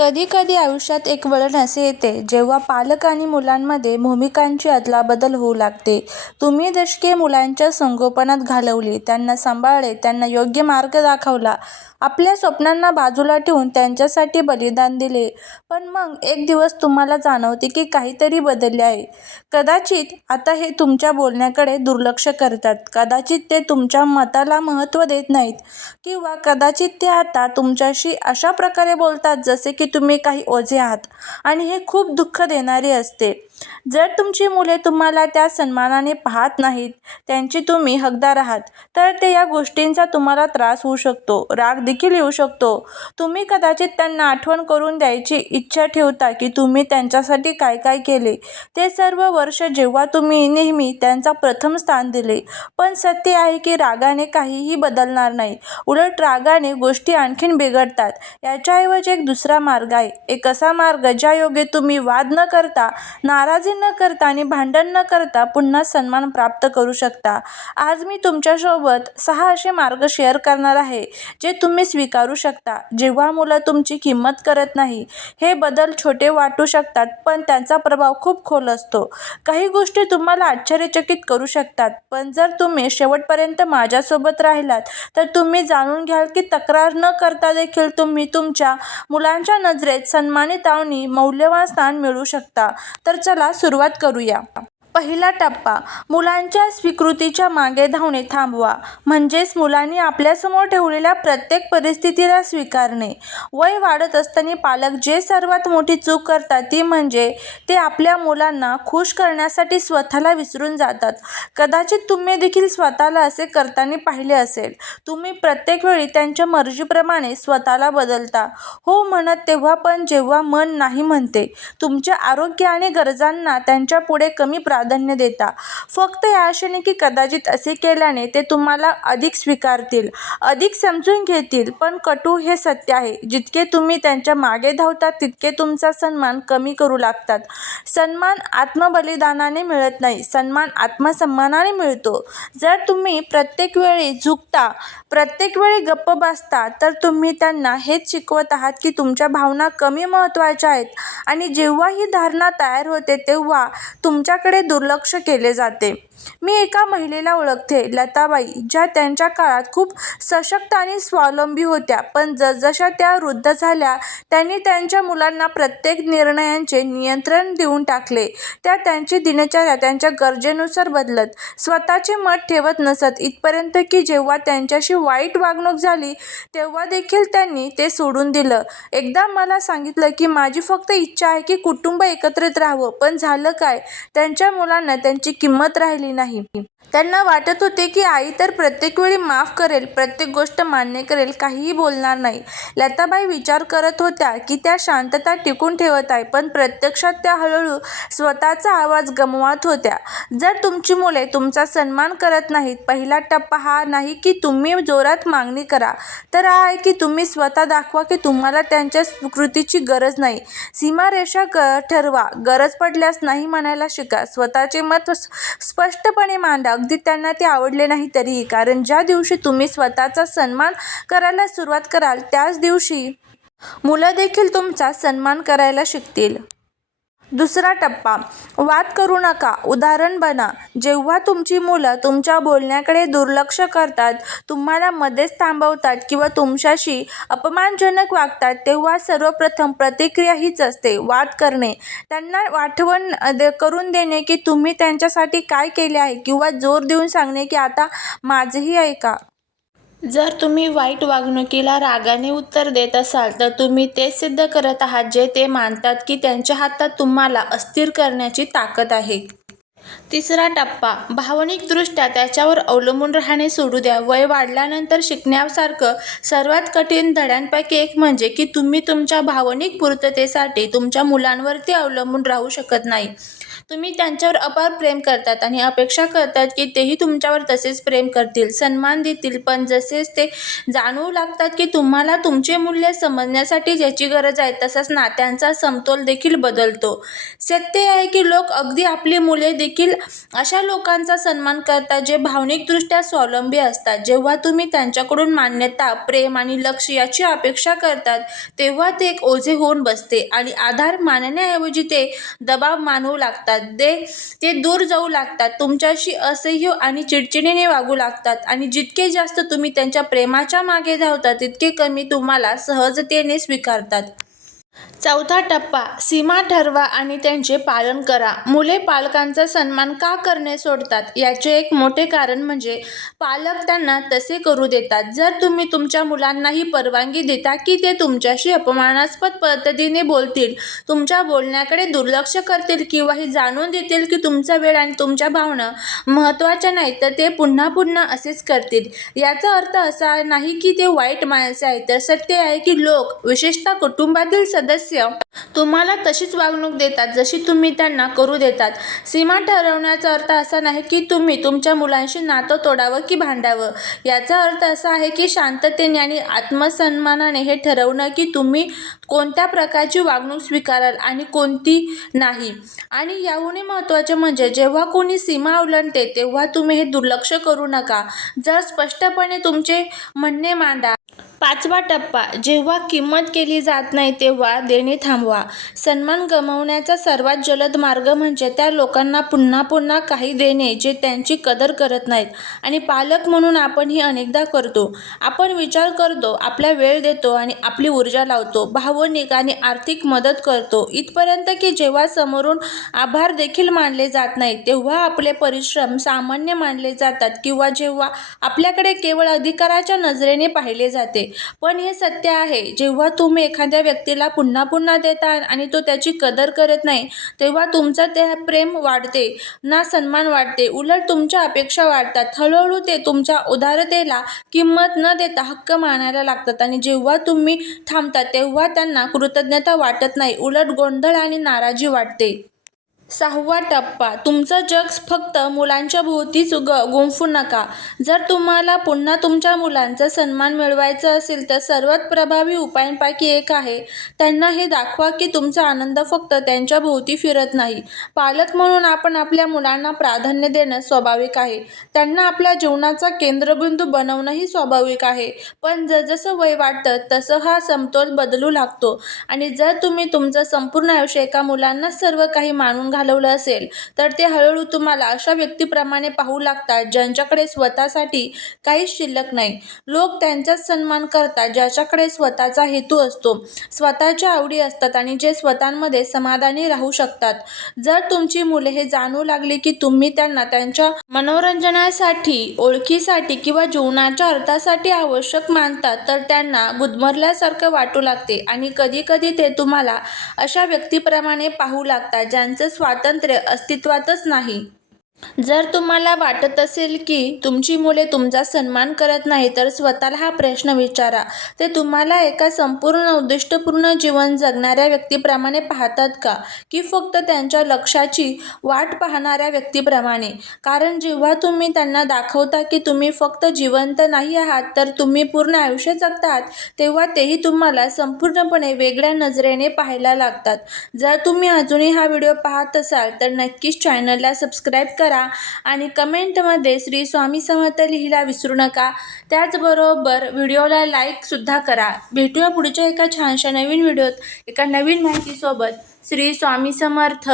कधीकधी आयुष्यात एक वळण असे येते जेव्हा पालक आणि मुलांमध्ये भूमिकांची अदलाबदल होऊ लागते. तुम्ही दशके मुलांच्या संगोपनात घालवली, त्यांना सांभाळले, त्यांना योग्य मार्ग दाखवला, आपल्या स्वप्नांना बाजूला ठेवून त्यांच्यासाठी बलिदान दिले. पण मग एक दिवस तुम्हाला जाणवते की काहीतरी बदलले आहे. कदाचित आता हे तुमच्या बोलण्याकडे दुर्लक्ष करतात, कदाचित ते तुमच्या मताला महत्त्व देत नाहीत किंवा कदाचित ते आता तुमच्याशी अशा प्रकारे बोलतात जसे की तुम्ही काही ओझे आहात आणि हे खूप दुःख देणारे असते. जर तुमची मुले तुम्हाला त्या सन्मानाने पाहत नाहीत, त्यांची तुम्ही हकदार आहात, तर ते या गोष्टींचा तुम्हाला त्रास होऊ शकतो, राग देखील येऊ शकतो. तुम्ही कदाचित त्यांना आठवण करून द्यायची इच्छा ठेवता की तुम्ही त्यांच्यासाठी काय काय केले ते सर्व वर्ष जेव्हा तुम्ही नेहमी त्यांचा प्रथम स्थान दिले. पण सत्य आहे की रागाने काहीही बदलणार नाही, उलट रागाने गोष्टी आणखी बिघडतात. याच्याऐवजी एक दुसरा मार्ग आहे, एक असा मार्ग ज्यायोगे तुम्ही वाद न करता, नाराजी न करता आणि भांडण न करता पुन्हा सन्मान प्राप्त करू शकता. आज मी तुमच्यासोबत सहा असे मार्ग शेअर करणार आहे जे तुम्ही स्वीकारू शकता जेव्हा मुलं तुमची किंमत करत नाही. हे बदल छोटे वाटू शकतात पण त्यांचा प्रभाव खूप खोल असतो. काही गोष्टी तुम्हाला आश्चर्यचकित करू शकतात, पण जर तुम्ही शेवटपर्यंत माझ्यासोबत राहिलात तर तुम्ही जाणून घ्याल की तक्रार न करता देखील तुम्ही तुमच्या मुलांच्या नजरेत सन्मानितांनी मौल्यवान स्थान मिळवू शकता. तर चला सुरुवात करूया. पहिला टप्पा मुलांच्या स्वीकृतीच्या मागे धावणे थांबवा. म्हणजेच मुलांनी आपल्यासमोर ठेवलेल्या प्रत्येक परिस्थितीला स्वीकारणे. वय वाढत असताना पालक जे सर्वात मोठी चूक करतात ती म्हणजे ते आपल्या मुलांना खूष करण्यासाठी स्वतःला विसरून जातात. कदाचित तुम्ही देखील स्वतःला असे करताना पाहिले असेल. तुम्ही प्रत्येक वेळी त्यांच्या मर्जीप्रमाणे स्वतःला बदलता, हो म्हणत तेव्हा पण जेव्हा मन नाही म्हणते, तुमच्या आरोग्य आणि गरजांना त्यांच्यापुढे कमी प्राधान्य देता, फक्त या आशेने की कदाचित असे केल्याने ते तुम्हाला अधिक स्वीकारतील, अधिक समजून घेतील. पण कटू हे सत्य आहे, जितके तुम्ही त्यांच्या मागे धावता तितके तुमचा सन्मान कमी करू लागतात. सन्मान आत्मबलिदानाने मिळत नाही, सन्मान आत्मसन्मानाने मिळतो. जर तुम्ही प्रत्येक वेळी झुकता, प्रत्येक वेळी गप्प बसता तर तुम्ही त्यांना हेच शिकवत आहात की तुमच्या भावना कमी महत्त्वाच्या आहेत आणि जेव्हा ही धारणा तयार होते तेव्हा तुमच्याकडे दुर्लक्ष केले जाते. मी एका महिलेला ओळखते, लताबाई, ज्या त्यांच्या काळात खूप सशक्त आणि स्वावलंबी होत्या. पण जसजशा त्या वृद्ध झाल्या त्यांनी त्यांच्या मुलांना प्रत्येक निर्णयाचे नियंत्रण देऊन टाकले. त्या त्यांची दिनचर्या त्यांच्या गरजेनुसार बदलत, स्वतःचे मत ठेवत नसत इथपर्यंत की जेव्हा त्यांच्याशी वाईट वागणूक झाली तेव्हा देखील त्यांनी ते सोडून दिलं. एकदा मला सांगितलं की माझी फक्त इच्छा आहे की कुटुंब एकत्रित राहावं. पण झालं काय, त्यांच्या मुलांना त्यांची किंमत राहिली नाही. त्यांना वाटत होते की आई तर प्रत्येक वेळी माफ करेल, प्रत्येक गोष्ट मान्य करेल, काहीही बोलणार नाही. लताबाई विचार करत होत्या की त्या शांतता टिकून ठेवत आहे पण प्रत्यक्षात त्या हळूहळू स्वतःचा आवाज गमवत होत्या. जर तुमची मुले तुमचा सन्मान करत नाहीत, पहिला टप्पा हा नाही की तुम्ही जोरात मागणी करा, तर हा आहे की तुम्ही स्वतः दाखवा की तुम्हाला त्यांच्या स्वीकृतीची गरज नाही. सीमारेषा ठरवा, गरज पडल्यास नाही म्हणायला शिका, स्वतःचे मत स्पष्टपणे मांडा, अगदी त्यांना ते आवडले नाही तरीही. कारण ज्या दिवशी तुम्ही स्वतःचा सन्मान करायला सुरुवात कराल त्याच दिवशी मुलं देखील तुमचा सन्मान करायला शिकतील. दुसरा टप्पा वाद करू नका, उदाहरण बना. जेव्हा तुमची मुलं तुमच्या बोलण्याकडे दुर्लक्ष करतात, तुम्हाला मध्येच थांबवतात किंवा तुमच्याशी अपमानजनक वागतात तेव्हा सर्वप्रथम प्रतिक्रिया हीच असते, वाद करणे. त्यांना आठवण करून देणे की तुम्ही त्यांच्यासाठी काय केले आहे किंवा जोर देऊन सांगणे की आता माझंही ऐका. जर तुम्ही वाईट वागणुकीला रागाने उत्तर देत असाल तर तुम्ही तेच सिद्ध करत आहात जे ते मानतात की त्यांच्या हातात तुम्हाला अस्थिर करण्याची ताकद आहे. तिसरा टप्पा भावनिकदृष्ट्या त्याच्यावर अवलंबून राहणे सोडू द्या. वय वाढल्यानंतर शिकण्यासारखं सर्वात कठीण धड्यांपैकी एक म्हणजे की तुम्ही तुमच्या भावनिक पूर्ततेसाठी तुमच्या मुलांवरती अवलंबून राहू शकत नाही. तुम्ही त्यांच्यावर अपार प्रेम करतात आणि अपेक्षा करतात की तेही तुमच्यावर तसेच प्रेम करतील, सन्मान देतील. पण जसेच ते जाणवू लागतात की तुम्हाला तुमचे मूल्य समजण्यासाठी ज्याची गरज आहे तसाच नात्यांचा समतोल देखील बदलतो. सत्य आहे की लोक अगदी आपली मुले देखील देखील अशा लोकांचा सन्मान करतात जे भावनिकदृष्ट्या स्वावलंबी असतात जेव्हा तुम्ही त्यांच्याकडून मान्यता प्रेम आणि लक्ष याची अपेक्षा करतात तेव्हा ते एक ओझे होऊन बसते आणि आधार मानण्याऐवजी ते दबाव मानवू लागतात ते ते दूर जाऊ लागतात. तुमच्याशी असह्य आणि चिडचिडीने वागू लागतात. आणि जितके जास्त तुम्ही त्यांच्या प्रेमाच्या मागे धावता तितके कमी तुम्हाला सहजतेने स्वीकारतात. चौथा टप्पा सीमा ठरवा आणि त्यांचे पालन करा. मुले पालकांचा सन्मान का करणे सोडतात? याचे एक मोठे कारण म्हणजे पालक त्यांना तसे करू देतात. जर तुम्ही तुमच्या मुलांनाही परवानगी देता की ते तुमच्याशी अपमानास्पद पद्धतीने बोलतील तुमच्या बोलण्याकडे दुर्लक्ष करतील किंवा हे जाणून देतील की तुमचा वेळ आणि तुमच्या भावना महत्त्वाच्या नाहीत तर ते पुन्हा पुन्हा असेच करतील. याचा अर्थ असा नाही की ते वाईट माणसे आहेत तर सत्य आहे की लोक विशेषतः कुटुंबातील सदस्य तुम्हाला तशीच वागणूक देतात जशी तुम्ही त्यांना करू देतात. सीमा ठरवण्याचा अर्थ असा नाही की तुम्ही तुमच्या मुलांशी नातं तोडावं की भांडावं. याचा अर्थ असा आहे की शांततेने आणि आत्मसन्मानाने हे ठरवणं की तुम्ही कोणत्या प्रकारची वागणूक स्वीकाराल आणि कोणती नाही. आणि याहूनही महत्त्वाचे म्हणजे जेव्हा कोणी सीमा ओलांडते तेव्हा तुम्ही हे दुर्लक्ष करू नका. जर स्पष्टपणे तुमचे म्हणणे मांडा पाचवा टप्पा. जेव्हा किंमत केली जात नाही तेव्हा देणे थांबवा. सन्मान गमावण्याचा सर्वात जलद मार्ग म्हणजे त्या लोकांना पुन्हा पुन्हा काही देणे जे त्यांची कदर करत नाहीत. आणि पालक म्हणून आपण ही अनेकदा करतो. आपण विचार करतो आपला वेळ देतो आणि आपली ऊर्जा लावतो. भावनिक आणि आर्थिक मदत करतो. इथपर्यंत की जेव्हा समोरून आभार देखील मानले जात नाही तेव्हा आपले परिश्रम सामान्य मानले जातात किंवा जेव्हा आपल्याकडे केवळ अधिकाराच्या नजरेने पाहिले जाते. पण हे सत्य आहे. जेव्हा तुम्ही एखाद्या व्यक्तीला पुन्हा पुन्हा देता आणि तो त्याची कदर करत नाही तेव्हा तुमचं ते प्रेम वाढते ना सन्मान वाढते. उलट तुमच्या अपेक्षा वाढतात. हळूहळू ते तुमच्या उदारतेला किंमत न देता हक्क मानायला लागतात आणि जेव्हा तुम्ही थांबता तेव्हा त्यांना कृतज्ञता वाटत नाही. उलट गोंधळ आणि नाराजी वाटते. सहावा टप्पा. तुमचं जग फक्त मुलांच्या भोवतीच ग गुंफू नका. जर तुम्हाला पुन्हा तुमच्या मुलांचा सन्मान मिळवायचा असेल तर सर्वात प्रभावी उपायांपैकी एक आहे. त्यांना हे दाखवा की तुमचा आनंद फक्त त्यांच्या भोवती फिरत नाही. पालक म्हणून आपण आपल्या मुलांना प्राधान्य देणं स्वाभाविक आहे. त्यांना आपल्या जीवनाचा केंद्रबिंदू बनवणंही स्वाभाविक आहे. पण जसजसं वय वाटतं तसं हा समतोल बदलू लागतो. आणि जर तुम्ही तुमचं संपूर्ण आयुष्य एका मुलांना सर्व काही मानून घालवलं असेल तर ते हळूहळू तुम्हाला अशा व्यक्तीप्रमाणे पाहू लागतात ज्यांच्याकडे स्वतःसाठी काहीच शिल्लक नाही. लोक त्यांचाच सन्मान करतात ज्याच्याकडे स्वतःचा हेतू असतो. स्वतःच्या आवडी असतात आणि जे स्वतःमध्ये समाधानी राहू शकतात. जर तुमची मुले हे जाणू लागली की तुम्ही त्यांना त्यांच्या मनोरंजनासाठी ओळखीसाठी किंवा जीवनाच्या अर्थासाठी आवश्यक मानतात तर त्यांना गुदमरल्यासारखं वाटू लागते आणि कधीकधी ते तुम्हाला अशा व्यक्तीप्रमाणे पाहू लागतात ज्यांचं स्वातंत्र्य अस्तित्वातच नाही. जर तुम्हाला वाटत असेल की तुमची मुले तुमचा सन्मान करत नाही तर स्वतःला हा प्रश्न विचारा. ते तुम्हाला एका संपूर्ण उद्दिष्टपूर्ण जीवन जगणाऱ्या व्यक्तीप्रमाणे पाहतात का? की फक्त त्यांच्या लक्षाची वाट पाहणाऱ्या व्यक्तीप्रमाणे. कारण जेव्हा तुम्ही त्यांना दाखवता की तुम्ही फक्त जिवंत नाही आहात तर तुम्ही पूर्ण आयुष्य जगतात तेव्हा तेही तुम्हाला संपूर्णपणे वेगळ्या नजरेने पाहायला लागतात. जर तुम्ही अजूनही हा व्हिडिओ पाहत असाल तर नक्कीच चॅनलला सबस्क्राईब करा आणि कमेंटमध्ये श्री स्वामी समर्थ लिहिला विसरू नका. त्याचबरोबर व्हिडिओला लाईकसुद्धा करा. भेटूया पुढच्या एका छानशा नवीन व्हिडिओत एका नवीन माहितीसोबत. श्री स्वामी समर्थ.